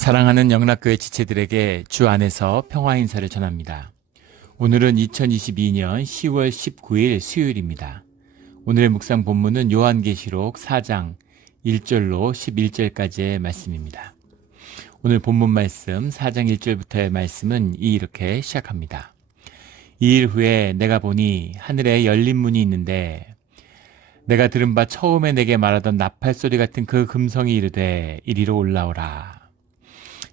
사랑하는 영락교회 지체들에게 주 안에서 평화 인사를 전합니다. 오늘은 2022년 10월 19일 수요일입니다. 오늘의 묵상 본문은 요한계시록 4장 1절로 11절까지의 말씀입니다. 오늘 본문 말씀 4장 1절부터의 말씀은 이렇게 시작합니다. 2일 후에 내가 보니 하늘에 열린 문이 있는데 내가 들은 바 처음에 내게 말하던 나팔 소리 같은 그 금성이 이르되 이리로 올라오라.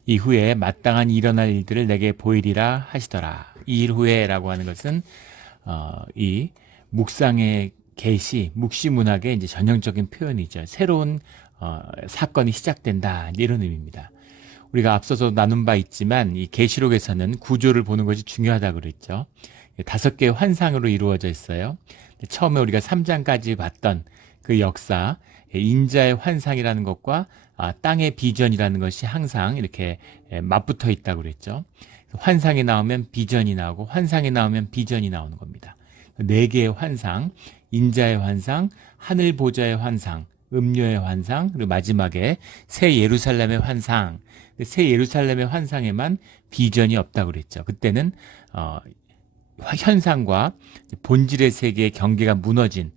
이후에 마땅한 일어날 일들을 내게 보이리라 하시더라. 이 일 후에라고 하는 것은 이 묵상의 계시, 묵시문학의 이제 전형적인 표현이죠. 새로운 사건이 시작된다, 이런 의미입니다. 우리가 앞서서 나눈 바 있지만 이 계시록에서는 구조를 보는 것이 중요하다고 그랬죠. 5개의 환상으로 이루어져 있어요. 처음에 우리가 3장까지 봤던 그 역사, 인자의 환상이라는 것과 땅의 비전이라는 것이 항상 이렇게 맞붙어 있다고 그랬죠. 환상이 나오면 비전이 나오고 환상이 나오면 비전이 나오는 겁니다. 4개의 환상, 인자의 환상, 하늘 보좌의 환상, 음료의 환상, 그리고 마지막에 새 예루살렘의 환상. 새 예루살렘의 환상에만 비전이 없다고 그랬죠. 그때는 현상과 본질의 세계의 경계가 무너진,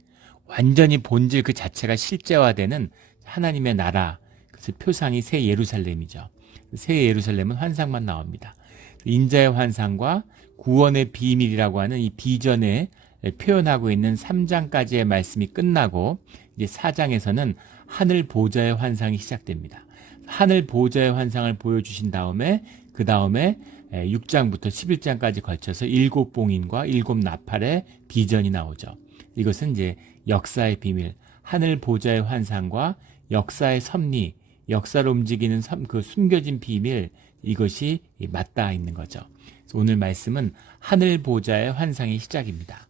완전히 본질 그 자체가 실제화되는 하나님의 나라, 그래서 표상이 새 예루살렘이죠. 새 예루살렘은 환상만 나옵니다. 인자의 환상과 구원의 비밀이라고 하는 이 비전에 표현하고 있는 3장까지의 말씀이 끝나고 이제 4장에서는 하늘 보좌의 환상이 시작됩니다. 하늘 보좌의 환상을 보여주신 다음에 그 다음에 6장부터 11장까지 걸쳐서 7봉인과 7 나팔의 비전이 나오죠. 이것은 이제 역사의 비밀, 하늘 보좌의 환상과 역사의 섭리, 역사를 움직이는 그 숨겨진 비밀, 이것이 맞닿아 있는 거죠. 그래서 오늘 말씀은 하늘 보좌의 환상의 시작입니다.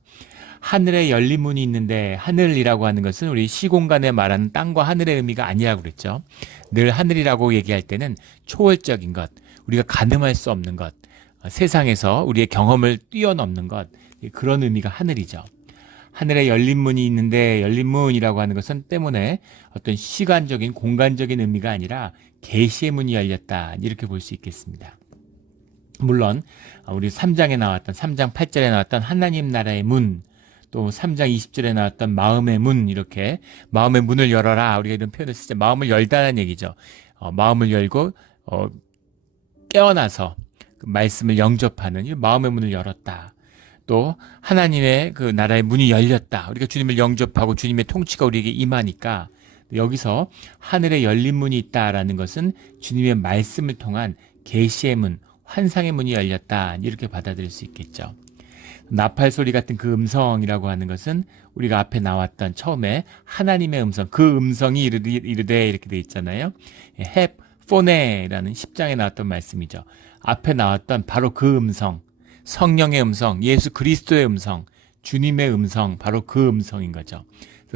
하늘에 열린 문이 있는데, 하늘이라고 하는 것은 우리 시공간에 말하는 땅과 하늘의 의미가 아니라고 그랬죠. 늘 하늘이라고 얘기할 때는 초월적인 것, 우리가 가늠할 수 없는 것, 세상에서 우리의 경험을 뛰어넘는 것, 그런 의미가 하늘이죠. 하늘에 열린 문이 있는데, 열린 문이라고 하는 것은 때문에 어떤 시간적인 공간적인 의미가 아니라 계시의 문이 열렸다, 이렇게 볼 수 있겠습니다. 물론 우리 3장에 나왔던 3장 8절에 나왔던 하나님 나라의 문, 또 3장 20절에 나왔던 마음의 문, 이렇게 마음의 문을 열어라, 우리가 이런 표현을 쓰죠. 마음을 열다는 얘기죠. 마음을 열고 깨어나서 그 말씀을 영접하는 이 마음의 문을 열었다. 또 하나님의 그 나라의 문이 열렸다. 우리가 주님을 영접하고 주님의 통치가 우리에게 임하니까 여기서 하늘에 열린 문이 있다라는 것은 주님의 말씀을 통한 계시의 문, 환상의 문이 열렸다, 이렇게 받아들일 수 있겠죠. 나팔 소리 같은 그 음성이라고 하는 것은 우리가 앞에 나왔던 처음에 하나님의 음성, 그 음성이 이르되 이렇게 돼 있잖아요. 헵 포네라는 10장에 나왔던 말씀이죠. 앞에 나왔던 바로 그 음성, 성령의 음성, 예수 그리스도의 음성, 주님의 음성, 바로 그 음성인 거죠.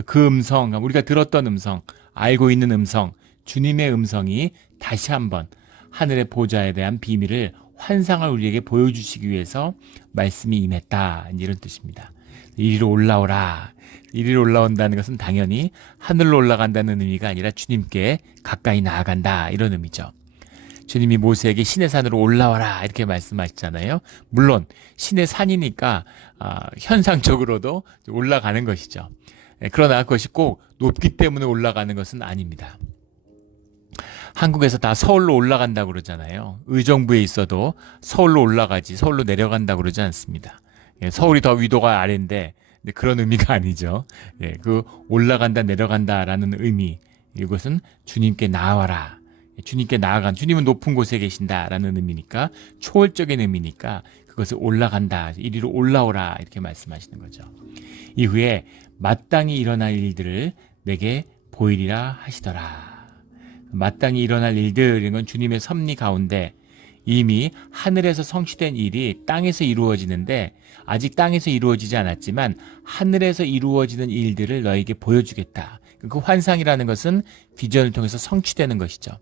그 음성, 우리가 들었던 음성, 알고 있는 음성, 주님의 음성이 다시 한번 하늘의 보좌에 대한 비밀을, 환상을 우리에게 보여주시기 위해서 말씀이 임했다, 이런 뜻입니다. 이리로 올라오라. 이리로 올라온다는 것은 당연히 하늘로 올라간다는 의미가 아니라 주님께 가까이 나아간다, 이런 의미죠. 주님이 모세에게 신의 산으로 올라와라, 이렇게 말씀하시잖아요. 물론 신의 산이니까 현상적으로도 올라가는 것이죠. 그러나 그것이 꼭 높기 때문에 올라가는 것은 아닙니다. 한국에서 다 서울로 올라간다고 그러잖아요. 의정부에 있어도 서울로 올라가지 서울로 내려간다고 그러지 않습니다. 서울이 더 위도가 아래인데 그런 의미가 아니죠. 그 올라간다 내려간다라는 의미, 이것은 주님께 나아와라, 주님께 나아간, 주님은 높은 곳에 계신다라는 의미니까, 초월적인 의미니까 그것을 올라간다, 이리로 올라오라, 이렇게 말씀하시는 거죠. 이후에 마땅히 일어날 일들을 내게 보이리라 하시더라. 마땅히 일어날 일들, 이런 건 주님의 섭리 가운데 이미 하늘에서 성취된 일이 땅에서 이루어지는데, 아직 땅에서 이루어지지 않았지만 하늘에서 이루어지는 일들을 너에게 보여주겠다. 그 환상이라는 것은 비전을 통해서 성취되는 것이죠.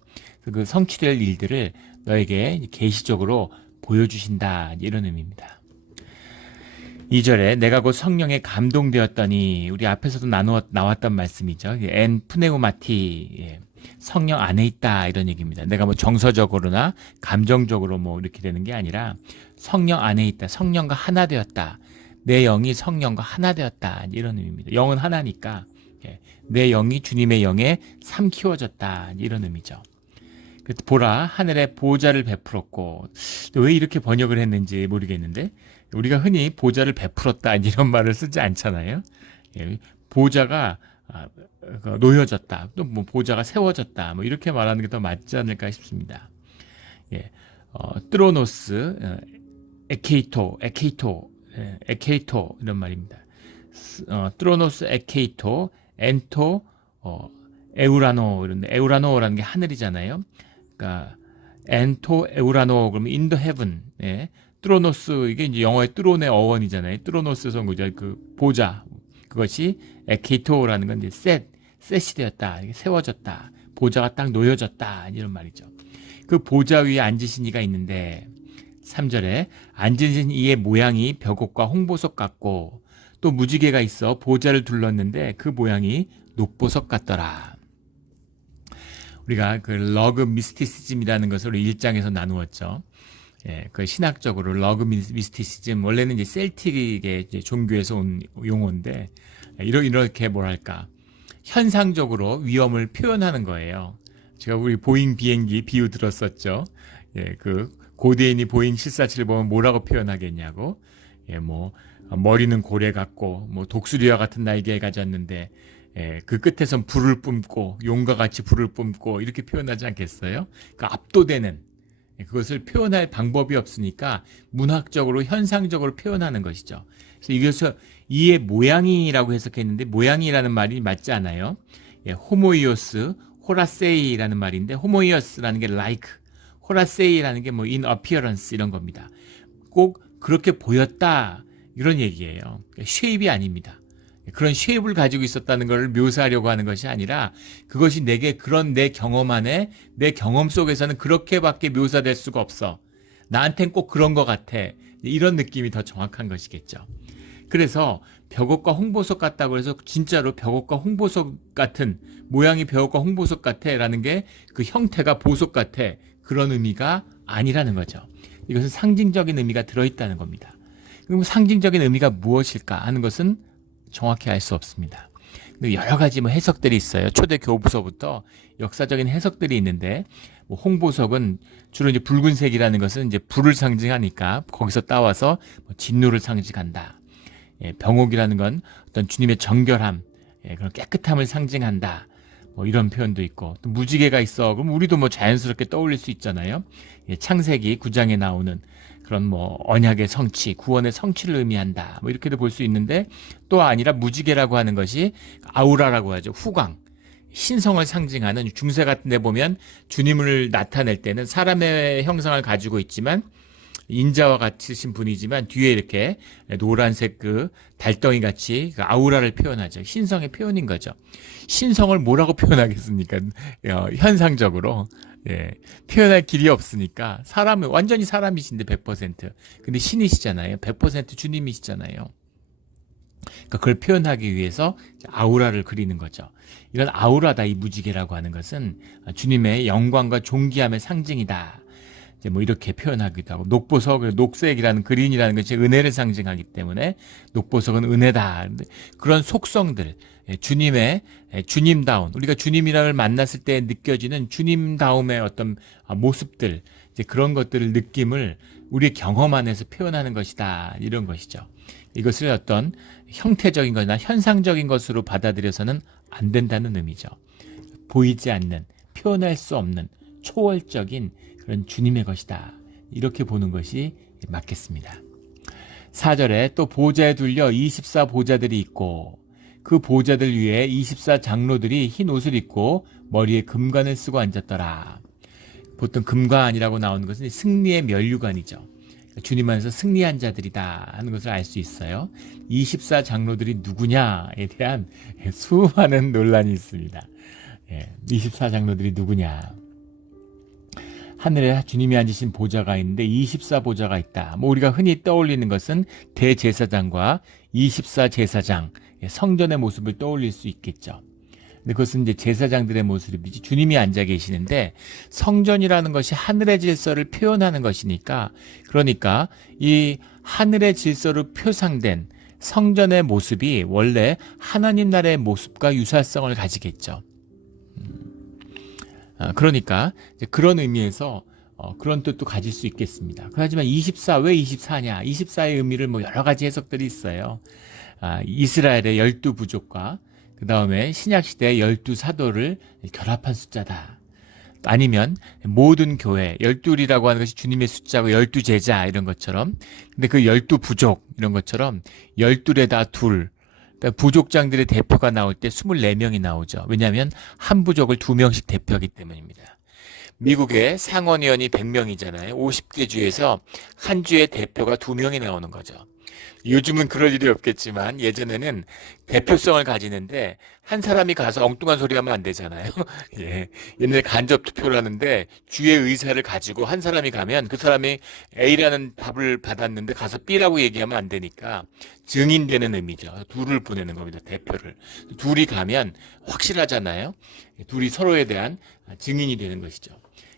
그 성취될 일들을 너에게 계시적으로 보여주신다, 이런 의미입니다. 2절에 내가 곧 성령에 감동되었더니, 우리 앞에서도 나왔던 말씀이죠. 엔 푸네우마티, 성령 안에 있다 이런 얘기입니다. 내가 뭐 정서적으로나 감정적으로 뭐 이렇게 되는 게 아니라 성령 안에 있다. 성령과 하나 되었다. 내 영이 성령과 하나 되었다. 이런 의미입니다. 영은 하나니까 내 영이 주님의 영에 삼키워졌다. 이런 의미죠. 보라 하늘에 보좌를 베풀었고, 왜 이렇게 번역을 했는지 모르겠는데 우리가 흔히 보좌를 베풀었다 이런 말을 쓰지 않잖아요. 보좌가 놓여졌다, 또 뭐 보좌가 세워졌다, 뭐 이렇게 말하는 게 더 맞지 않을까 싶습니다. 트로노스, 에케이토 이런 말입니다. 트로노스, 에케이토, 엔토, 에우라노 이런데 에우라노라는 게 하늘이잖아요. 그러니까 엔토 에우라노 그러면 in the heaven. 트로노스 이게 이제 영어의 트론의 어원이잖아요. 트로노스에서 그 보좌 그것이 에케이토라는 건 이제 셋이 되었다, 세워졌다, 보좌가 딱 놓여졌다 이런 말이죠. 그 보좌 위에 앉으신 이가 있는데 3절에 앉으신 이의 모양이 벽옥과 홍보석 같고 또 무지개가 있어 보좌를 둘렀는데 그 모양이 녹보석 같더라. 우리가 그 러그 미스티시즘이라는 것을 1장에서 나누었죠. 그 신학적으로 러그 미스티시즘 원래는 이제 셀틱의 이제 종교에서 온 용어인데 이렇게 뭐랄까 현상적으로 위험을 표현하는 거예요. 제가 우리 보잉 비행기 비유 들었었죠. 그 고대인이 보잉 747을 보면 뭐라고 표현하겠냐고. 뭐 머리는 고래 같고 뭐 독수리와 같은 날개 가졌는데 그 끝에선 불을 뿜고 용과 같이 불을 뿜고 이렇게 표현하지 않겠어요? 그 압도되는 그것을 표현할 방법이 없으니까 문학적으로 현상적으로 표현하는 것이죠. 그래서 이것을 이의 모양이라고 해석했는데 모양이라는 말이 맞지 않아요. 호모이오스, 호라세이라는 말인데 호모이오스라는 게 like, 호라세이라는 게 뭐 in appearance 이런 겁니다. 꼭 그렇게 보였다 이런 얘기예요. 쉐입이 아닙니다. 그런 쉐입을 가지고 있었다는 걸 묘사하려고 하는 것이 아니라 그것이 내게 그런 내 경험 안에 내 경험 속에서는 그렇게밖에 묘사될 수가 없어. 나한텐 꼭 그런 것 같아. 이런 느낌이 더 정확한 것이겠죠. 그래서 벽옥과 홍보석 같다고 해서 진짜로 벽옥과 홍보석 같은 모양이 벽옥과 홍보석 같아 라는 게 그 형태가 보석 같아 그런 의미가 아니라는 거죠. 이것은 상징적인 의미가 들어있다는 겁니다. 그럼 상징적인 의미가 무엇일까 하는 것은 정확히 알 수 없습니다. 여러 가지 뭐 해석들이 있어요. 초대 교부서부터 역사적인 해석들이 있는데 뭐 홍보석은 주로 이제 붉은색이라는 것은 이제 불을 상징하니까 거기서 따와서 뭐 진노를 상징한다. 병옥이라는 건 어떤 주님의 정결함, 그런 깨끗함을 상징한다. 뭐 이런 표현도 있고 또 무지개가 있어. 그럼 우리도 뭐 자연스럽게 떠올릴 수 있잖아요. 창세기 9장에 나오는 그런 뭐 언약의 성취, 구원의 성취를 의미한다. 뭐 이렇게도 볼 수 있는데 또 아니라 무지개라고 하는 것이 아우라라고 하죠. 후광, 신성을 상징하는 중세 같은 데 보면 주님을 나타낼 때는 사람의 형상을 가지고 있지만 인자와 같으신 분이지만 뒤에 이렇게 노란색 그 달덩이 같이 그 아우라를 표현하죠. 신성의 표현인 거죠. 신성을 뭐라고 표현하겠습니까? 현상적으로. 표현할 길이 없으니까 사람은 완전히 사람이신데 100%. 근데 신이시잖아요. 100% 주님이시잖아요. 그러니까 그걸 표현하기 위해서 아우라를 그리는 거죠. 이런 아우라다 이 무지개라고 하는 것은 주님의 영광과 존귀함의 상징이다. 이제 뭐 이렇게 표현하기도 하고 녹보석, 녹색이라는 그린이라는 것이 은혜를 상징하기 때문에 녹보석은 은혜다. 그런 속성들, 주님의 주님다운 우리가 주님이라를 만났을 때 느껴지는 주님다움의 어떤 모습들, 이제 그런 것들을 느낌을 우리의 경험 안에서 표현하는 것이다. 이런 것이죠. 이것을 어떤 형태적인 것이나 현상적인 것으로 받아들여서는 안 된다는 의미죠. 보이지 않는, 표현할 수 없는 초월적인 그런 주님의 것이다. 이렇게 보는 것이 맞겠습니다. 4절에 또 보좌에 둘려 24보좌들이 있고 그 보좌들 위에 24장로들이 흰 옷을 입고 머리에 금관을 쓰고 앉았더라. 보통 금관이라고 나오는 것은 승리의 면류관이죠. 주님 안에서 승리한 자들이다 하는 것을 알 수 있어요. 24장로들이 누구냐에 대한 수많은 논란이 있습니다. 24장로들이 누구냐. 하늘에 주님이 앉으신 보좌가 있는데 24보좌가 있다. 뭐 우리가 흔히 떠올리는 것은 대제사장과 24제사장, 성전의 모습을 떠올릴 수 있겠죠. 근데 그것은 이제 제사장들의 모습이지 주님이 앉아 계시는데 성전이라는 것이 하늘의 질서를 표현하는 것이니까 그러니까 이 하늘의 질서로 표상된 성전의 모습이 원래 하나님 나라의 모습과 유사성을 가지겠죠. 그러니까 이제 그런 의미에서 그런 뜻도 가질 수 있겠습니다. 하지만 24, 왜 24냐? 24의 의미를 뭐 여러 가지 해석들이 있어요. 이스라엘의 12부족과 그 다음에 신약시대의 12사도를 결합한 숫자다. 아니면 모든 교회, 12이라고 하는 것이 주님의 숫자고 12제자 이런 것처럼 근데 그 12부족 이런 것처럼 12에다 둘 그러니까 부족장들의 대표가 나올 때 24명이 나오죠. 왜냐하면 한 부족을 2명씩 대표하기 때문입니다. 미국의 상원의원이 100명이잖아요. 50개 주에서 한 주의 대표가 2명이 나오는 거죠. 요즘은 그럴 일이 없겠지만 예전에는 대표성을 가지는데 한 사람이 가서 엉뚱한 소리 하면 안 되잖아요. 예. 옛날에 간접 투표를 하는데 주의 의사를 가지고 한 사람이 가면 그 사람이 A라는 답을 받았는데 가서 B라고 얘기하면 안 되니까 증인되는 의미죠. 둘을 보내는 겁니다. 대표를. 둘이 가면 확실하잖아요. 둘이 서로에 대한 증인이 되는 것이죠.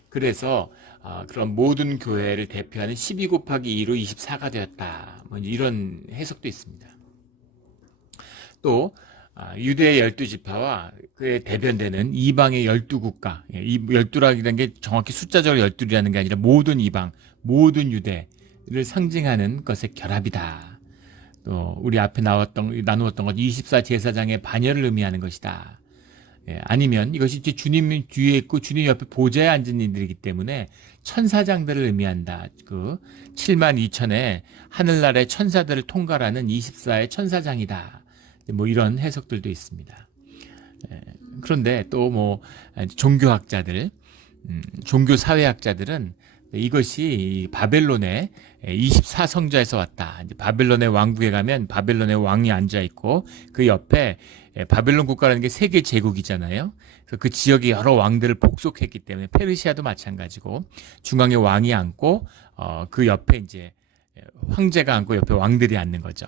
그래서 그런 모든 교회를 대표하는 12 곱하기 2로 24가 되었다. 뭐 이런 해석도 있습니다. 또 유대의 12지파와 그에 대변되는 이방의 12국가, 이 12라는 게 정확히 숫자적으로 12이라는 게 아니라 모든 이방, 모든 유대를 상징하는 것의 결합이다. 또 우리 앞에 나누었던 것 24 제사장의 반열을 의미하는 것이다. 아니면 이것이 주님 뒤에 있고 주님 옆에 보좌에 앉은 이들이기 때문에 천사장들을 의미한다. 그 7만 2천의 하늘나라의 천사들을 통괄하는 24의 천사장이다. 뭐 이런 해석들도 있습니다. 그런데 또 뭐 종교학자들, 종교사회학자들은 이것이 바벨론의 24성자에서 왔다. 바벨론의 왕국에 가면 바벨론의 왕이 앉아 있고 그 옆에 바벨론 국가라는 게 세계 제국이잖아요. 그래서 그 지역의 여러 왕들을 복속했기 때문에 페르시아도 마찬가지고 중앙에 왕이 앉고 그 옆에 이제 황제가 앉고 옆에 왕들이 앉는 거죠.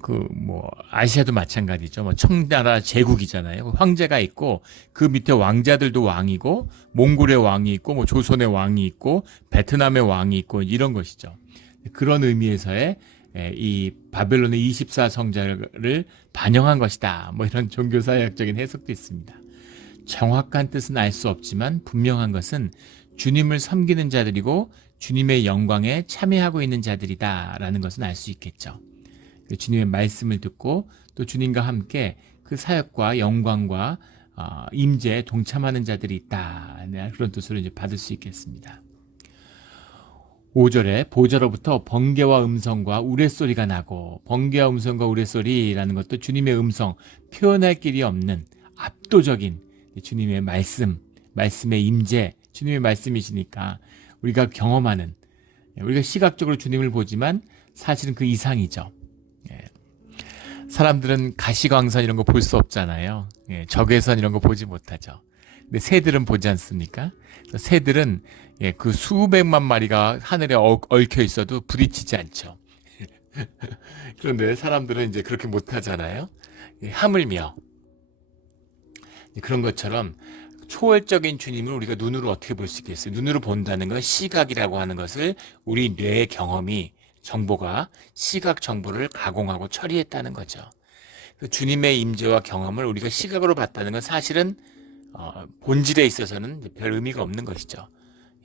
그 뭐 아시아도 마찬가지죠. 뭐 청나라 제국이잖아요. 황제가 있고 그 밑에 왕자들도 왕이고 몽골의 왕이 있고 뭐 조선의 왕이 있고 베트남의 왕이 있고 이런 것이죠. 그런 의미에서의 이 바벨론의 24성자를 반영한 것이다. 뭐 이런 종교사회학적인 해석도 있습니다. 정확한 뜻은 알 수 없지만 분명한 것은 주님을 섬기는 자들이고 주님의 영광에 참여하고 있는 자들이다라는 것은 알 수 있겠죠. 주님의 말씀을 듣고 또 주님과 함께 그 사역과 영광과 임재에 동참하는 자들이 있다. 그런 뜻으로 이제 받을 수 있겠습니다. 5절에 보좌로부터 번개와 음성과 우레소리가 나고 번개와 음성과 우레소리라는 것도 주님의 음성, 표현할 길이 없는 압도적인 주님의 말씀의 임재, 주님의 말씀이시니까 우리가 경험하는 우리가 시각적으로 주님을 보지만 사실은 그 이상이죠. 사람들은 가시광선 이런 거 볼 수 없잖아요. 적외선 이런 거 보지 못하죠. 근데 새들은 보지 않습니까? 새들은 그 수백만 마리가 하늘에 얽혀 있어도 부딪히지 않죠. 그런데 사람들은 이제 그렇게 못하잖아요. 하물며 그런 것처럼 초월적인 주님을 우리가 눈으로 어떻게 볼 수 있겠어요? 눈으로 본다는 건 시각이라고 하는 것을 우리 뇌의 경험이 정보가 시각 정보를 가공하고 처리했다는 거죠. 주님의 임재와 경험을 우리가 시각으로 봤다는 건 사실은 본질에 있어서는 별 의미가 없는 것이죠.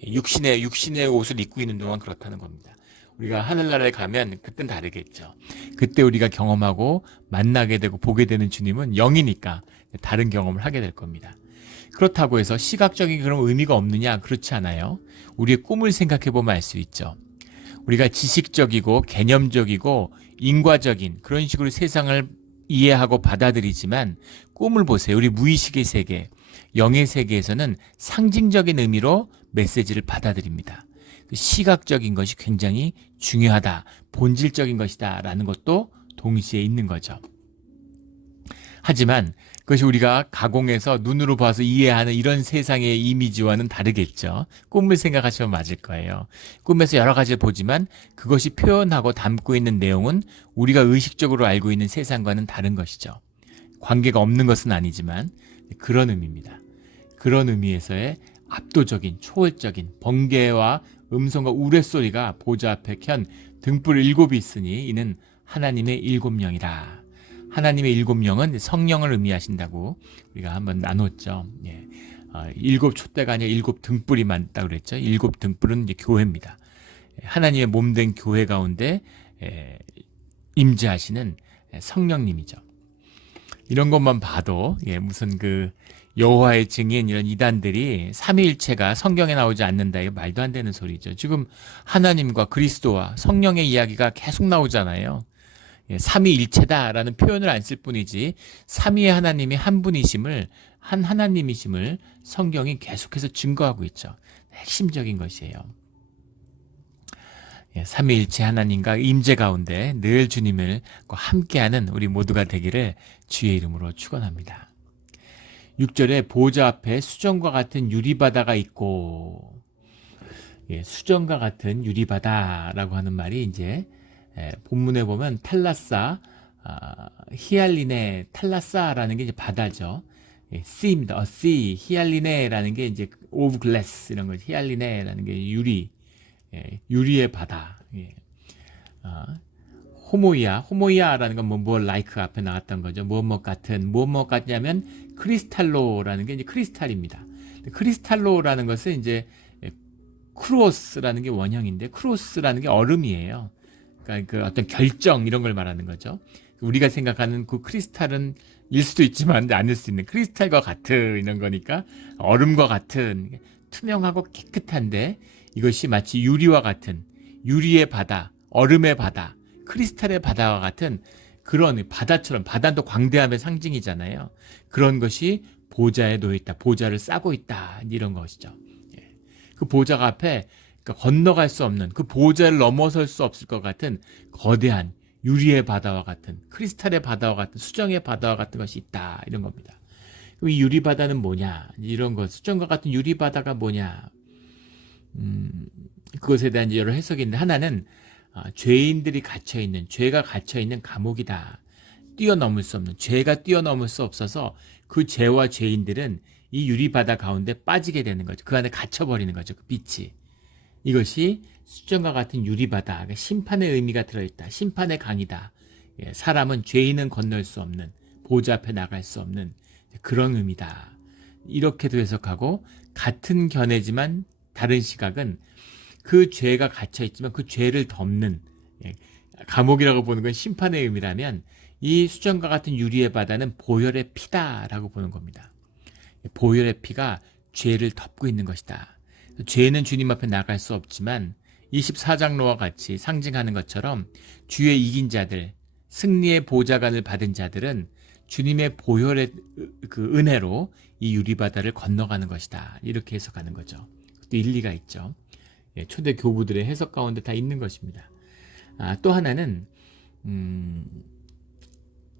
육신의 옷을 입고 있는 동안 그렇다는 겁니다. 우리가 하늘나라에 가면 그땐 다르겠죠. 그때 우리가 경험하고 만나게 되고 보게 되는 주님은 영이니까 다른 경험을 하게 될 겁니다. 그렇다고 해서 시각적인 그런 의미가 없느냐? 그렇지 않아요. 우리의 꿈을 생각해 보면 알 수 있죠. 우리가 지식적이고 개념적이고 인과적인 그런 식으로 세상을 이해하고 받아들이지만 꿈을 보세요. 우리 무의식의 세계, 영의 세계에서는 상징적인 의미로 메시지를 받아들입니다. 시각적인 것이 굉장히 중요하다, 본질적인 것이다 라는 것도 동시에 있는 거죠. 하지만 그것이 우리가 가공해서 눈으로 봐서 이해하는 이런 세상의 이미지와는 다르겠죠. 꿈을 생각하시면 맞을 거예요. 꿈에서 여러 가지를 보지만 그것이 표현하고 담고 있는 내용은 우리가 의식적으로 알고 있는 세상과는 다른 것이죠. 관계가 없는 것은 아니지만 그런 의미입니다. 그런 의미에서의 압도적인 초월적인 번개와 음성과 우레소리가 보좌 앞에 켠 등불 7이 있으니 이는 하나님의 7영이라. 하나님의 7영은 성령을 의미하신다고 우리가 한번 나눴죠. 예. 7 촛대가 아니라 7 등불이 많다고 그랬죠. 7 등불은 이제 교회입니다. 하나님의 몸된 교회 가운데 임재하시는 성령님이죠. 이런 것만 봐도 무슨 그 여호와의 증인 이런 이단들이 삼위일체가 성경에 나오지 않는다, 이거 말도 안 되는 소리죠. 지금 하나님과 그리스도와 성령의 이야기가 계속 나오잖아요. 삼위일체다라는 표현을 안 쓸 뿐이지 삼위의 하나님이 한 분이심을, 한 하나님이심을 성경이 계속해서 증거하고 있죠. 핵심적인 것이에요. 삼위일체 하나님과 임재 가운데 늘 주님을 함께하는 우리 모두가 되기를 주의 이름으로 축원합니다. 6절에 보좌 앞에 수정과 같은 유리바다가 있고, 수정과 같은 유리바다라고 하는 말이 이제 본문에 보면 탈라사, 히알리네, 탈라사라는 게 이제 바다죠. Sea입니다. sea, 히알리네라는 게 이제 of glass 이런 거죠. 히알리네라는 게 유리, 유리의 바다. 호모이아라는 건 뭐 like 앞에 나왔던 거죠. 무엇 같은, 무엇 같냐면 크리스탈로라는 게 이제 크리스탈입니다. 크리스탈로라는 것은 이제 크로스라는 게 원형인데 크로스라는 게 얼음이에요. 그러니까 그 어떤 결정 이런 걸 말하는 거죠. 우리가 생각하는 그 크리스탈은 일 수도 있지만 아닐 수 있는 크리스탈과 같은 이런 거니까 얼음과 같은 투명하고 깨끗한데 이것이 마치 유리와 같은 유리의 바다, 얼음의 바다, 크리스탈의 바다와 같은 그런 바다처럼, 바다는 또 광대함의 상징이잖아요. 그런 것이 보좌에 놓여있다, 보좌를 싸고 있다, 이런 것이죠. 그 보좌 앞에 그러니까 건너갈 수 없는, 그 보좌를 넘어설 수 없을 것 같은 거대한 유리의 바다와 같은, 크리스탈의 바다와 같은, 수정의 바다와 같은 것이 있다, 이런 겁니다. 이 유리 바다는 뭐냐, 이런 것, 수정과 같은 유리 바다가 뭐냐, 그것에 대한 여러 해석이 있는데, 하나는 죄인들이 갇혀있는, 죄가 갇혀있는 감옥이다. 뛰어넘을 수 없는, 죄가 뛰어넘을 수 없어서 그 죄와 죄인들은 이 유리바다 가운데 빠지게 되는 거죠. 그 안에 갇혀버리는 거죠. 그 빛이. 이것이 수정과 같은 유리바다, 심판의 의미가 들어있다. 심판의 강이다. 사람은 죄인은 건널 수 없는, 보좌 앞에 나갈 수 없는 그런 의미다. 이렇게도 해석하고, 같은 견해지만 다른 시각은 그 죄가 갇혀있지만 그 죄를 덮는, 감옥이라고 보는 건 심판의 의미라면 이 수정과 같은 유리의 바다는 보혈의 피다라고 보는 겁니다. 보혈의 피가 죄를 덮고 있는 것이다. 죄는 주님 앞에 나갈 수 없지만 24장로와 같이 상징하는 것처럼 주의 이긴 자들, 승리의 보좌관을 받은 자들은 주님의 보혈의 그 은혜로 이 유리바다를 건너가는 것이다. 이렇게 해석하는 거죠. 또 일리가 있죠. 초대 교부들의 해석 가운데 다 있는 것입니다. 또 하나는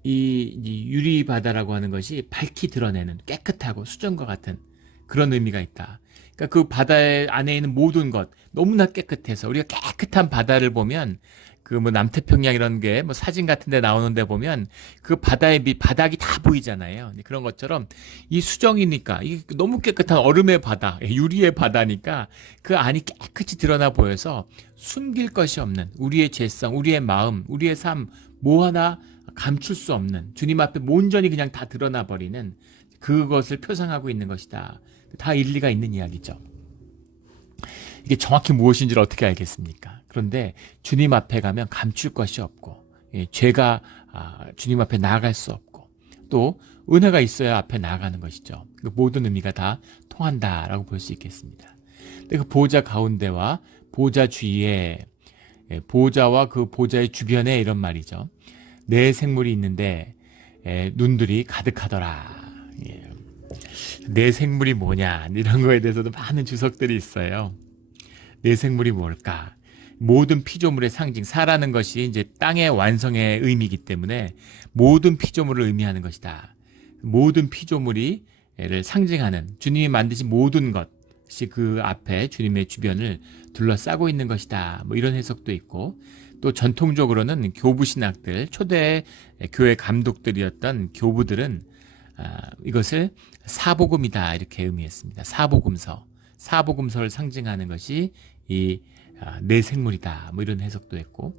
이 유리바다라고 하는 것이 밝히 드러내는 깨끗하고 수정과 같은 그런 의미가 있다. 그러니까 그 바다 안에 있는 모든 것 너무나 깨끗해서 우리가 깨끗한 바다를 보면 그 뭐 남태평양 이런 게 뭐 사진 같은 데 나오는데 보면 그 바다의 바닥이 다 보이잖아요. 그런 것처럼 이 수정이니까 이게 너무 깨끗한 얼음의 바다, 유리의 바다니까 그 안이 깨끗이 드러나 보여서 숨길 것이 없는 우리의 죄성, 우리의 마음, 우리의 삶 뭐 하나 감출 수 없는 주님 앞에 온전히 그냥 다 드러나 버리는 그것을 표상하고 있는 것이다. 다 일리가 있는 이야기죠. 이게 정확히 무엇인지를 어떻게 알겠습니까? 그런데 주님 앞에 가면 감출 것이 없고 죄가 주님 앞에 나아갈 수 없고 또 은혜가 있어야 앞에 나아가는 것이죠. 그 모든 의미가 다 통한다라고 볼 수 있겠습니다. 근데 그 보좌 가운데와 보좌 주위에 보좌와 그 보좌의 주변에 이런 말이죠. 내 생물이 있는데 눈들이 가득하더라. 내 생물이 뭐냐 이런 거에 대해서도 많은 주석들이 있어요. 내 생물이 뭘까? 모든 피조물의 상징, 사라는 것이 이제 땅의 완성의 의미이기 때문에 모든 피조물을 의미하는 것이다. 모든 피조물이 를 상징하는 주님이 만드신 모든 것이 그 앞에 주님의 주변을 둘러싸고 있는 것이다. 뭐 이런 해석도 있고 또 전통적으로는 교부 신학들, 초대 교회 감독들이었던 교부들은 이것을 사복음이다 이렇게 의미했습니다. 사복음서를 상징하는 것이 이 내생물이다 뭐 이런 해석도 했고,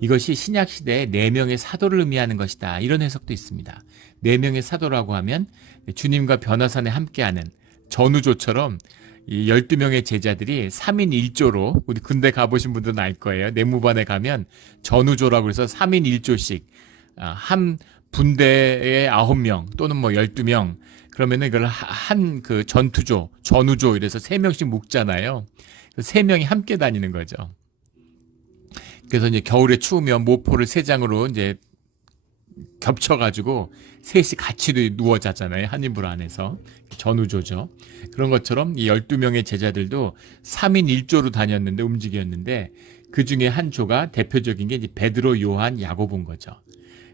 이것이 신약 시대에 4명의 사도를 의미하는 것이다 이런 해석도 있습니다. 4명의 사도라고 하면 주님과 변화산에 함께하는 전우조처럼 이 12명의 제자들이 3인 1조로, 우리 군대 가보신 분들은 알 거예요. 내무반에 가면 전우조라고 해서 3인 1조씩 한 분대에 9명 또는 뭐 12명, 그러면은 이걸 한 그 전우조 이래서 3명씩 묶잖아요. 3명이 함께 다니는 거죠. 그래서 이제 겨울에 추우면 모포를 3장으로 이제 겹쳐가지고 셋이 같이 누워 자잖아요. 한 이불 안에서. 전우조죠. 그런 것처럼 이 12명의 제자들도 3인 1조로 다녔는데, 움직였는데, 그 중에 한 조가 대표적인 게 이제 베드로, 요한, 야고보인 거죠.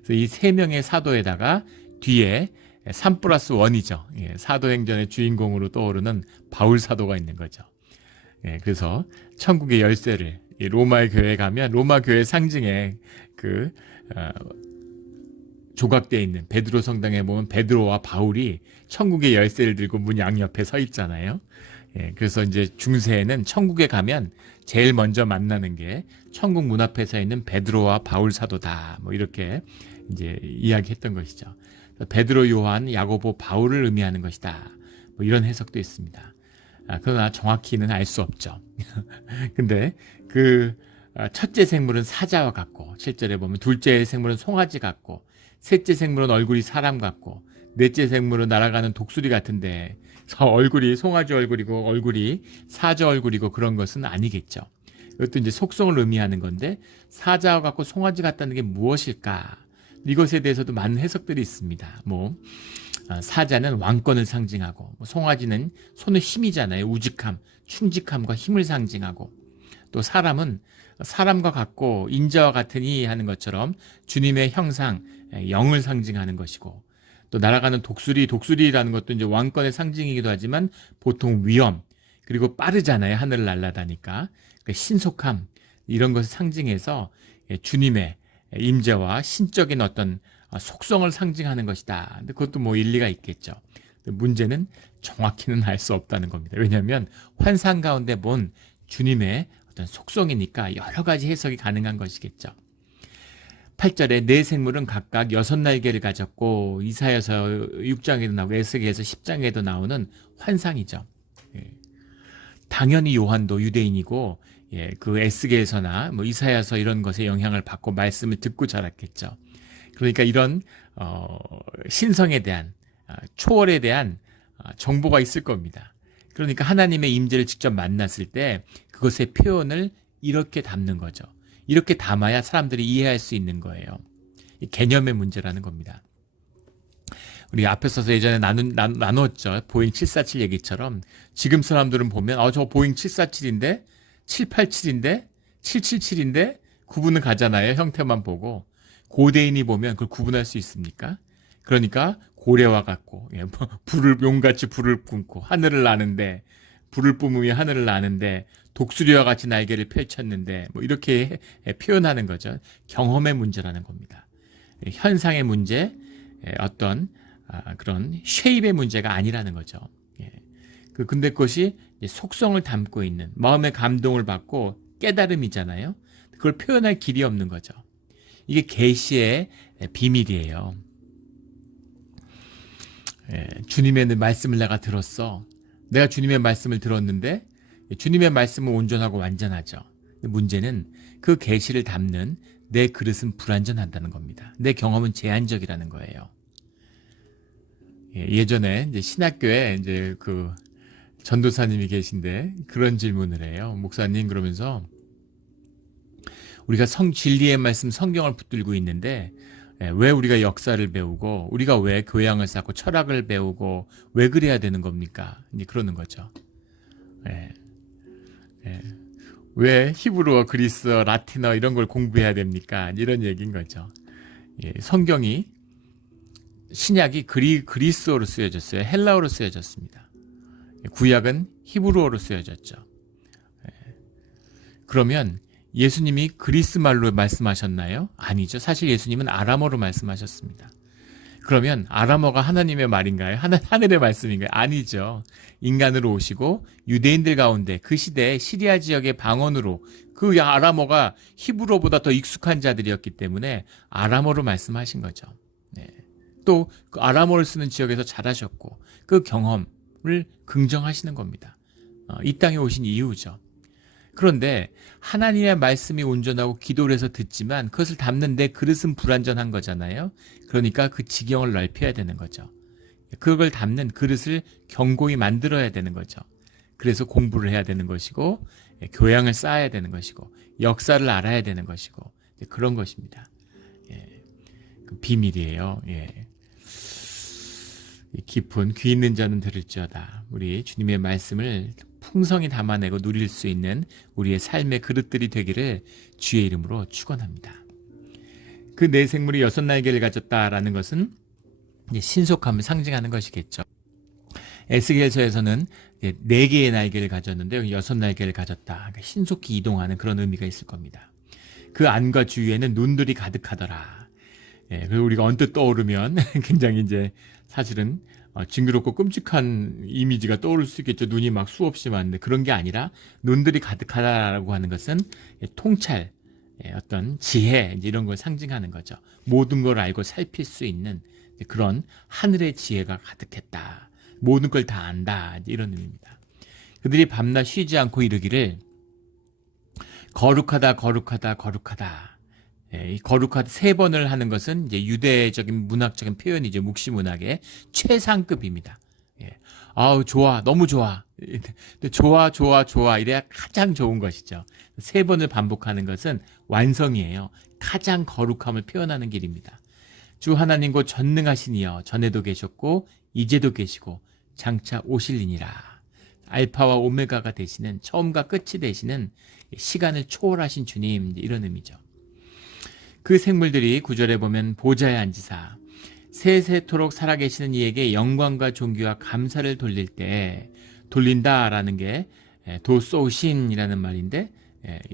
그래서 이 3명의 사도에다가 뒤에 3+1이죠. 예, 사도행전의 주인공으로 떠오르는 바울 사도가 있는 거죠. 예, 그래서 천국의 열쇠를, 로마의 교회에 가면 로마 교회 상징에 조각되어 있는 베드로 성당에 보면 베드로와 바울이 천국의 열쇠를 들고 문 양옆에 서 있잖아요. 예, 그래서 이제 중세에는 천국에 가면 제일 먼저 만나는 게 천국 문 앞에 서 있는 베드로와 바울 사도다. 뭐 이렇게 이제 이야기했던 것이죠. 베드로, 요한, 야고보, 바울을 의미하는 것이다. 뭐 이런 해석도 있습니다. 그러나 정확히는 알 수 없죠. 근데 첫째 생물은 사자와 같고, 7절에 보면 둘째 생물은 송아지 같고, 셋째 생물은 얼굴이 사람 같고, 넷째 생물은 날아가는 독수리 같은데, 얼굴이 송아지 얼굴이고 얼굴이 사자 얼굴이고 그런 것은 아니겠죠. 이것도 이제 속성을 의미하는 건데, 사자와 같고 송아지 같다는 게 무엇일까? 이것에 대해서도 많은 해석들이 있습니다. 사자는 왕권을 상징하고, 송아지는 손의 힘이잖아요. 우직함, 충직함과 힘을 상징하고, 또 사람은 사람과 같고 인자와 같으니 하는 것처럼 주님의 형상, 영을 상징하는 것이고, 또 날아가는 독수리라는 것도 이제 왕권의 상징이기도 하지만 보통 위엄, 그리고 빠르잖아요. 하늘을 날아다니까. 그러니까 신속함, 이런 것을 상징해서 주님의 임재와 신적인 어떤 속성을 상징하는 것이다. 근데 그것도 뭐 일리가 있겠죠. 문제는 정확히는 알 수 없다는 겁니다. 왜냐하면 환상 가운데 본 주님의 어떤 속성이니까 여러 가지 해석이 가능한 것이겠죠. 8절에 네 생물은 각각 6날개를 가졌고, 이사야서 6장에도 나오고 에스겔서 10장에도 나오는 환상이죠. 당연히 요한도 유대인이고, 그 에스겔서나 뭐 이사야서 이런 것에 영향을 받고 말씀을 듣고 자랐겠죠. 그러니까 이런 신성에 대한, 초월에 대한 정보가 있을 겁니다. 그러니까 하나님의 임재를 직접 만났을 때 그것의 표현을 이렇게 담는 거죠. 이렇게 담아야 사람들이 이해할 수 있는 거예요. 이 개념의 문제라는 겁니다. 우리 앞에 서서 예전에 나눴죠. 보잉 747 얘기처럼 지금 사람들은 보면 저 보잉 747인데 787인데 777인데 구분은 가잖아요. 형태만 보고. 고대인이 보면 그걸 구분할 수 있습니까? 그러니까 고래와 같고, 용같이 불을 뿜고 하늘을 나는데, 불을 뿜으며 하늘을 나는데 독수리와 같이 날개를 펼쳤는데, 뭐 이렇게 표현하는 거죠. 경험의 문제라는 겁니다. 현상의 문제, 어떤 그런 쉐입의 문제가 아니라는 거죠. 근데 그것이 속성을 담고 있는, 마음의 감동을 받고 깨달음이잖아요. 그걸 표현할 길이 없는 거죠. 이게 계시의 비밀이에요. 주님의 말씀을 내가 들었어. 내가 주님의 말씀을 들었는데 주님의 말씀은 온전하고 완전하죠. 문제는 그 계시를 담는 내 그릇은 불완전하다는 겁니다. 내 경험은 제한적이라는 거예요. 예전에 이제 신학교에 이제 그 전도사님이 계신데 그런 질문을 해요. 목사님, 그러면서 우리가 진리의 말씀 성경을 붙들고 있는데 왜 우리가 역사를 배우고, 우리가 왜 교양을 쌓고 철학을 배우고 왜 그래야 되는 겁니까? 이제 그러는 거죠. 왜 히브리어, 그리스어, 라틴어 이런 걸 공부해야 됩니까? 이런 얘기인 거죠. 성경이, 신약이 그리스어로 쓰여졌어요. 헬라어로 쓰여졌습니다. 구약은 히브리어로 쓰여졌죠. 그러면 예수님이 그리스 말로 말씀하셨나요? 아니죠. 사실 예수님은 아람어로 말씀하셨습니다. 그러면 아람어가 하나님의 말인가요? 하늘의 말씀인가요? 아니죠. 인간으로 오시고 유대인들 가운데 그 시대에 시리아 지역의 방언으로 그 아람어가 히브리어보다 더 익숙한 자들이었기 때문에 아람어로 말씀하신 거죠. 네. 또 그 아람어를 쓰는 지역에서 자라셨고 그 경험을 긍정하시는 겁니다. 이 땅에 오신 이유죠. 그런데 하나님의 말씀이 온전하고 기도를 해서 듣지만 그것을 담는 내 그릇은 불완전한 거잖아요. 그러니까 그 지경을 넓혀야 되는 거죠. 그걸 담는 그릇을 견고히 만들어야 되는 거죠. 그래서 공부를 해야 되는 것이고 교양을 쌓아야 되는 것이고 역사를 알아야 되는 것이고 그런 것입니다. 그 비밀이에요. 깊은 귀 있는 자는 들을지어다. 우리 주님의 말씀을 풍성히 담아내고 누릴 수 있는 우리의 삶의 그릇들이 되기를 주의 이름으로 축원합니다. 그 네 생물이 6날개를 가졌다라는 것은 신속함을 상징하는 것이겠죠. 에스겔서에서는 4개의 날개를 가졌는데 6날개를 가졌다. 그러니까 신속히 이동하는 그런 의미가 있을 겁니다. 그 안과 주위에는 눈들이 가득하더라. 그리고 우리가 언뜻 떠오르면 굉장히 이제 사실은 징그럽고 끔찍한 이미지가 떠오를 수 있겠죠. 눈이 막 수없이 많은데 그런 게 아니라 눈들이 가득하다라고 하는 것은 통찰, 어떤 지혜 이런 걸 상징하는 거죠. 모든 걸 알고 살필 수 있는 그런 하늘의 지혜가 가득했다. 모든 걸 다 안다. 이런 의미입니다. 그들이 밤낮 쉬지 않고 이르기를 거룩하다, 거룩하다, 거룩하다. 이 거룩하다 3번을 하는 것은 이제 유대적인 문학적인 표현이죠. 묵시 문학의 최상급입니다. 아우 좋아, 너무 좋아. 좋아, 좋아, 좋아. 이래야 가장 좋은 것이죠. 3번을 반복하는 것은 완성이에요. 가장 거룩함을 표현하는 길입니다. 주 하나님 곧 전능하시니여 전에도 계셨고 이제도 계시고 장차 오실리니라. 알파와 오메가가 되시는 처음과 끝이 되시는 시간을 초월하신 주님 이런 의미죠. 그 생물들이 9절에 보면 보좌에 앉으사 세세토록 살아계시는 이에게 영광과 존귀와 감사를 돌릴 때 돌린다라는 게 도소신이라는 말인데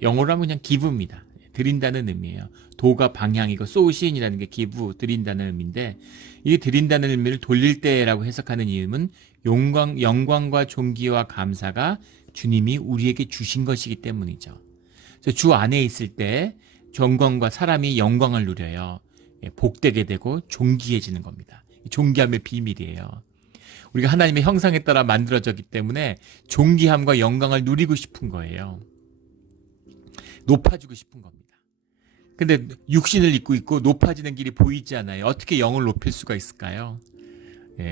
영어로 하면 그냥 기부입니다. 드린다는 의미예요. 도가 방향이고 소신이라는 게 기부, 드린다는 의미인데 이 드린다는 의미를 돌릴 때라고 해석하는 이유는 영광과 존귀와 감사가 주님이 우리에게 주신 것이기 때문이죠. 그래서 주 안에 있을 때 영광과 사람이 영광을 누려요. 복되게 되고 존귀해지는 겁니다. 존귀함의 비밀이에요. 우리가 하나님의 형상에 따라 만들어졌기 때문에 존귀함과 영광을 누리고 싶은 거예요. 높아지고 싶은 겁니다. 근데 육신을 입고 있고 높아지는 길이 보이지 않아요. 어떻게 영을 높일 수가 있을까요?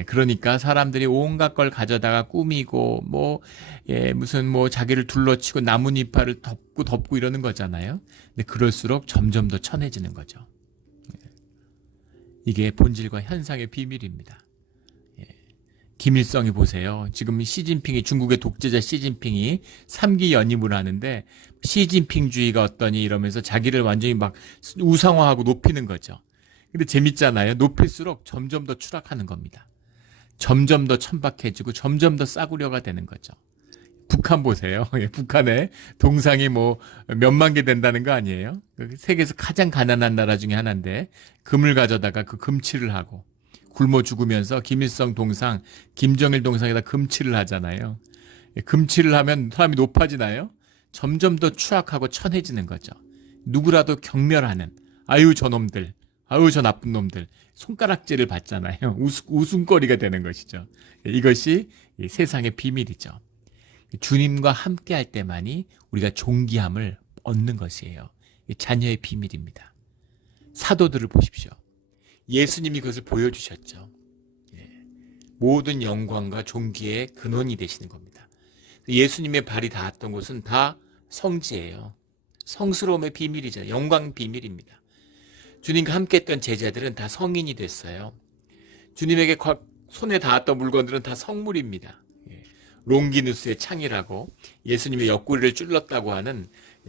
그러니까 사람들이 온갖 걸 가져다가 꾸미고 무슨 자기를 둘러치고 나뭇잎을 덮고 이러는 거잖아요. 근데 그럴수록 점점 더 천해지는 거죠. 이게 본질과 현상의 비밀입니다. 김일성이 보세요. 지금 시진핑이 중국의 독재자 시진핑이 3기 연임을 하는데 시진핑주의가 어떠니 이러면서 자기를 완전히 막 우상화하고 높이는 거죠. 근데 재밌잖아요. 높일수록 점점 더 추락하는 겁니다. 점점 더 천박해지고 점점 더 싸구려가 되는 거죠. 북한 보세요. 북한에 동상이 몇만 개 된다는 거 아니에요? 세계에서 가장 가난한 나라 중에 하나인데 금을 가져다가 그 금칠을 하고 굶어 죽으면서 김일성 동상, 김정일 동상에다 금칠을 하잖아요. 금칠을 하면 사람이 높아지나요? 점점 더 추악하고 천해지는 거죠. 누구라도 경멸하는 아유 저놈들, 아유 저 나쁜 놈들 손가락질을 받잖아요. 웃음거리가 되는 것이죠. 이것이 세상의 비밀이죠. 주님과 함께 할 때만이 우리가 존귀함을 얻는 것이에요. 자녀의 비밀입니다. 사도들을 보십시오. 예수님이 그것을 보여주셨죠. 모든 영광과 존귀의 근원이 되시는 겁니다. 예수님의 발이 닿았던 곳은 다 성지예요. 성스러움의 비밀이죠. 영광 비밀입니다. 주님과 함께 했던 제자들은 다 성인이 됐어요. 주님에게 손에 닿았던 물건들은 다 성물입니다. 롱기누스의 창이라고 예수님의 옆구리를 찔렀다고 하는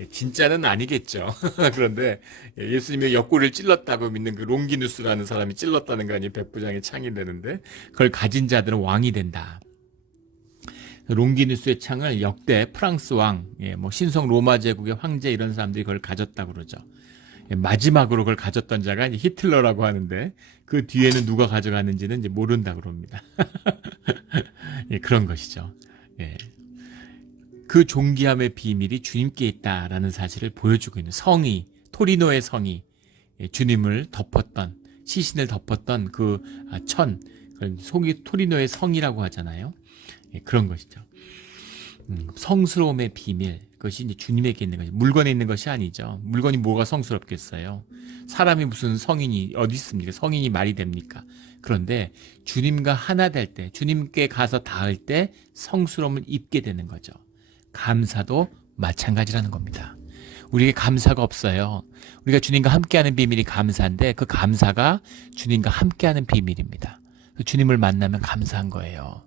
진짜는 아니겠죠. 그런데 예수님의 옆구리를 찔렀다고 믿는 그 롱기누스라는 사람이 찔렀다는 거 아니에요. 백부장의 창이 되는데 그걸 가진 자들은 왕이 된다. 롱기누스의 창을 역대 프랑스 왕, 뭐 신성 로마 제국의 황제 이런 사람들이 그걸 가졌다고 그러죠. 마지막으로 그걸 가졌던 자가 이제 히틀러라고 하는데 그 뒤에는 누가 가져갔는지는 이제 모른다 그럽니다. 그런 것이죠. 그 존귀함의 비밀이 주님께 있다라는 사실을 보여주고 있는 성이, 토리노의 성이 주님을 덮었던, 시신을 덮었던 그 속이 토리노의 성이라고 하잖아요. 그런 것이죠. 성스러움의 비밀, 그것이 이제 주님에게 있는 것이죠. 물건에 있는 것이 아니죠. 물건이 뭐가 성스럽겠어요. 사람이 무슨 성인이 어디 있습니까? 성인이 말이 됩니까? 그런데 주님과 하나 될 때, 주님께 가서 닿을 때 성스러움을 입게 되는 거죠. 감사도 마찬가지라는 겁니다. 우리에게 감사가 없어요. 우리가 주님과 함께하는 비밀이 감사인데 그 감사가 주님과 함께하는 비밀입니다. 주님을 만나면 감사한 거예요.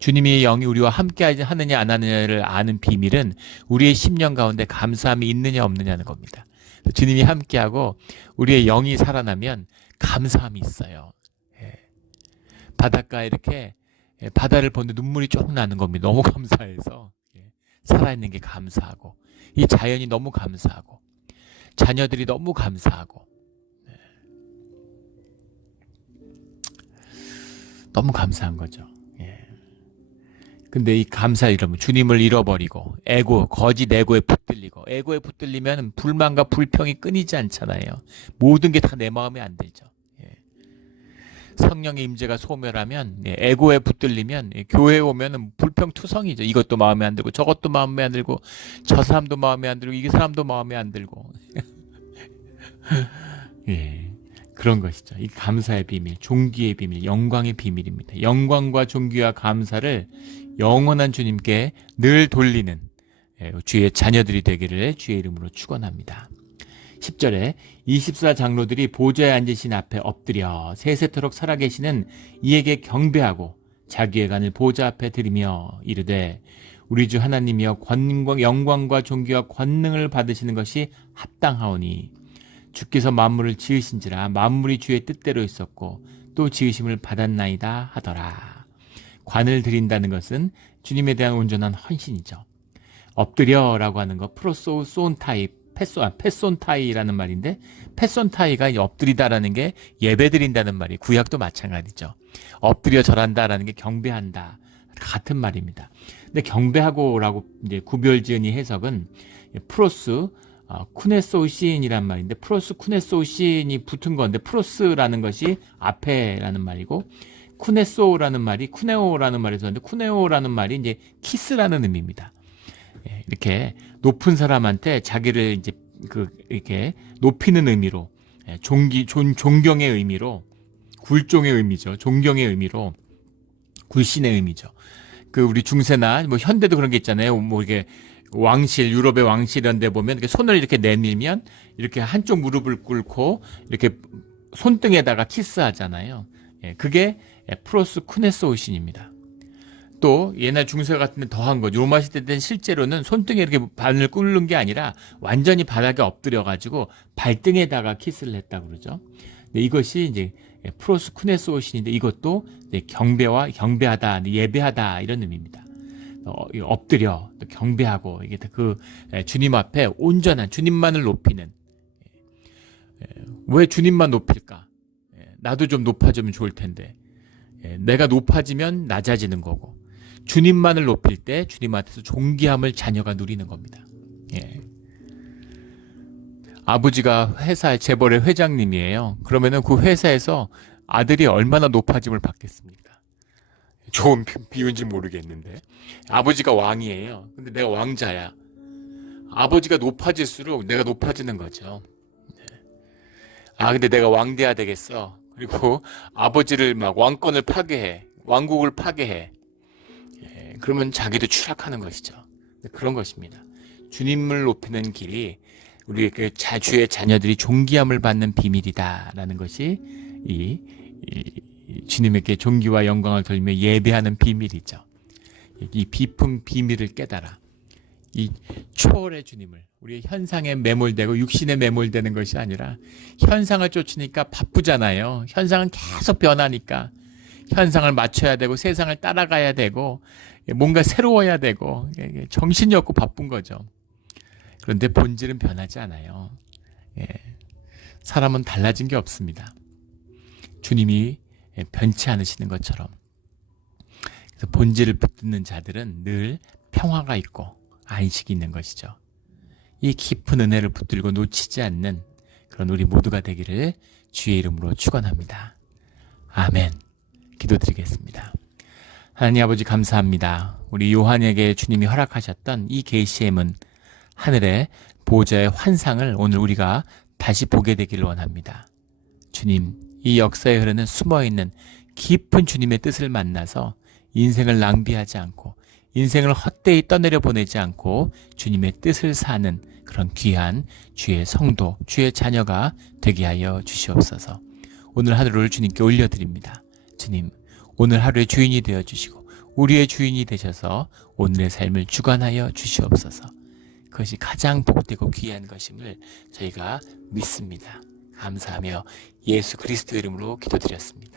주님의 영이 우리와 함께 하느냐 안 하느냐를 아는 비밀은 우리의 심령 가운데 감사함이 있느냐 없느냐는 겁니다. 주님이 함께하고 우리의 영이 살아나면 감사함이 있어요. 바닷가에 이렇게 바다를 보는데 눈물이 쭉 나는 겁니다. 너무 감사해서. 살아있는 게 감사하고, 이 자연이 너무 감사하고, 자녀들이 너무 감사하고, 너무 감사한 거죠. 근데 이 감사 이러면 주님을 잃어버리고 거짓 에고에 붙들리고, 에고에 붙들리면 불만과 불평이 끊이지 않잖아요. 모든 게 다 내 마음에 안 들죠. 성령의 임재가 소멸하면, 에고에 붙들리면 교회에 오면 불평투성이죠. 이것도 마음에 안 들고 저것도 마음에 안 들고 저 사람도 마음에 안 들고 이 사람도 마음에 안 들고 그런 것이죠. 이 감사의 비밀, 존귀의 비밀, 영광의 비밀입니다. 영광과 존귀와 감사를 영원한 주님께 늘 돌리는 주의 자녀들이 되기를 주의 이름으로 축원합니다. 10절에 24장로들이 보좌에 앉으신 앞에 엎드려 세세토록 살아계시는 이에게 경배하고 자기의 간을 보좌 앞에 드리며 이르되 우리 주 하나님이여 영광과 존귀와 권능을 받으시는 것이 합당하오니 주께서 만물을 지으신지라 만물이 주의 뜻대로 있었고 또 지으심을 받았나이다 하더라. 관을 드린다는 것은 주님에 대한 온전한 헌신이죠. 엎드려라고 하는 거 프로소온타이 페손타이라는 말인데, 페손타이가 엎드리다라는 게 예배드린다는 말이 구약도 마찬가지죠. 엎드려 절한다라는 게 경배한다, 같은 말입니다. 근데 경배하고라고 이제 구별지은이 해석은 프로스 쿠네소신이란 말인데, 프로스 쿠네소신이 붙은 건데 프로스라는 것이 앞에라는 말이고 쿠네소라는 말이 쿠네오라는 말에서 왔는데, 쿠네오라는 말이 이제 키스라는 의미입니다. 이렇게 높은 사람한테 자기를 이제 이렇게 높이는 의미로, 존경의 의미로, 굴종의 의미죠. 존경의 의미로, 굴신의 의미죠. 우리 중세나 뭐 현대도 그런 게 있잖아요. 뭐 이게 왕실, 유럽의 왕실 이런 데 보면 이렇게 손을 이렇게 내밀면 이렇게 한쪽 무릎을 꿇고 이렇게 손등에다가 키스하잖아요. 그게 프로스 쿠네소신입니다. 또 옛날 중세 같은 데 더한 거죠. 로마 시대 때는 실제로는 손등에 이렇게 발을 꿇는 게 아니라 완전히 바닥에 엎드려 가지고 발등에다가 키스를 했다고 그러죠. 근데 이것이 이제 프로스 쿠네소신인데, 이것도 경배하다, 예배하다 이런 의미입니다. 엎드려 또 경배하고, 이게 주님 앞에 온전한 주님만을 높이는. 왜 주님만 높일까? 나도 좀 높아지면 좋을 텐데. 내가 높아지면 낮아지는 거고, 주님만을 높일 때 주님 앞에서 존귀함을 자녀가 누리는 겁니다. 아버지가 회사 재벌의 회장님이에요. 그러면은 그 회사에서 아들이 얼마나 높아짐을 받겠습니까? 좋은 비유인지 모르겠는데, 아버지가 왕이에요. 근데 내가 왕자야. 아버지가 높아질수록 내가 높아지는 거죠. 근데 내가 왕돼야 되겠어. 그리고 아버지를 막 왕권을 파괴해, 왕국을 파괴해. 그러면 자기도 추락하는 것이죠. 그런 것입니다. 주님을 높이는 길이 우리 주의 자녀들이 존귀함을 받는 비밀이다라는 것이 이 주님에게 존귀와 영광을 돌리며 예배하는 비밀이죠. 이 비품 비밀을 깨달아 이 초월의 주님을, 우리의 현상에 매몰되고 육신에 매몰되는 것이 아니라, 현상을 쫓으니까 바쁘잖아요. 현상은 계속 변하니까 현상을 맞춰야 되고 세상을 따라가야 되고 뭔가 새로워야 되고 정신이 없고 바쁜 거죠. 그런데 본질은 변하지 않아요. 사람은 달라진 게 없습니다. 주님이 변치 않으시는 것처럼. 그래서 본질을 붙드는 자들은 늘 평화가 있고 안식이 있는 것이죠. 이 깊은 은혜를 붙들고 놓치지 않는 그런 우리 모두가 되기를 주의 이름으로 축원합니다. 아멘. 기도드리겠습니다. 하나님 아버지 감사합니다. 우리 요한에게 주님이 허락하셨던 이 계시의 문, 하늘의 보좌의 환상을 오늘 우리가 다시 보게 되기를 원합니다. 주님, 이 역사에 흐르는 숨어있는 깊은 주님의 뜻을 만나서 인생을 낭비하지 않고 인생을 헛되이 떠내려 보내지 않고 주님의 뜻을 사는 그런 귀한 주의 성도, 주의 자녀가 되게 하여 주시옵소서. 오늘 하루를 주님께 올려드립니다. 주님, 오늘 하루의 주인이 되어주시고 우리의 주인이 되셔서 오늘의 삶을 주관하여 주시옵소서. 그것이 가장 복되고 귀한 것임을 저희가 믿습니다. 감사하며 예수 그리스도 이름으로 기도드렸습니다.